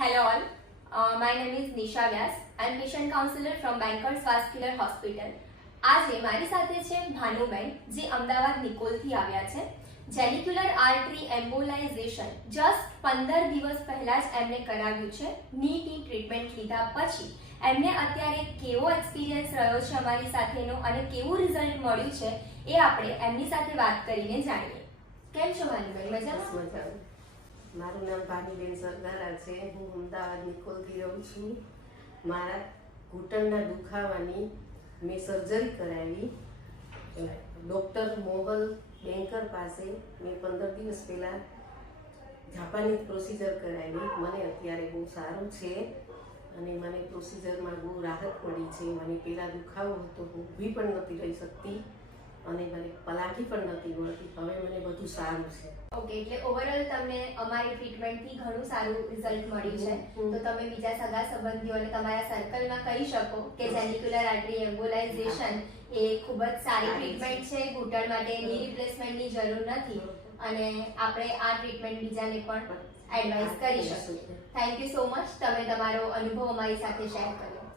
Hello all, my name is Nisha Vyas. I am patient counselor from Bankers Vascular Hospital. આજે મારી સાથે છે ભાનુબેન જે અમદાવાદ નિકોલથી આવ્યા છે. જેનિક્યુલર આર્ટરી એમ્બોલાઇઝેશન જસ્ટ 15 દિવસ પહેલા જ એમને કરાવ્યું છે. નીટની ટ્રીટમેન્ટ લીધા પછી એમને અત્યારે કેવો એક્સપિરિયન્સ રહ્યો છે અમારી સાથેનો અને કેવું રિઝલ્ટ મળ્યું છે એ આપણે એમની સાથે વાત કરીને જાણીએ. કેમ છો ભાનુબેન? મજામાં? મારું નામ ભાનુબેન સરદારા છે. હું અમદાવાદ નિકોલથી રહું છું. મારા ઘૂંટણના દુખાવાની મેં સર્જરી કરાવી ડૉક્ટર મોહલ બેન્કર પાસે. મેં 15 દિવસ પહેલાં જાપાનીઝ પ્રોસિજર કરાવી. મને અત્યારે બહુ સારું છે અને મને પ્રોસિજરમાં બહુ રાહત મળી છે. મને પહેલાં દુખાવો હતો, હું ઊભી પણ નહોતી રહી શકતી અને મને પલાઠી પણ નથી મળતી. હવે મને બધું સારું છે. ઓકે, એટલે ઓવરઓલ તમને અમારી ટ્રીટમેન્ટથી ઘણું સારું રિઝલ્ટ મળ્યું છે. તો તમે બીજા સગા સંબંધીઓ અને તમારા સર્કલમાં કહી શકો કે જેનિક્યુલર આર્ટરી એમ્બોલાઇઝેશન એ ખૂબ જ સારી ટ્રીટમેન્ટ છે. ઘૂંટણ માટે ની રિપ્લેસમેન્ટની જરૂર નથી અને આપણે આ ટ્રીટમેન્ટ બીજાને પણ એડવાઇસ કરી શકીએ. થેન્ક યુ સો મચ, તમે તમારો અનુભવ અમારી સાથે શેર કર્યો.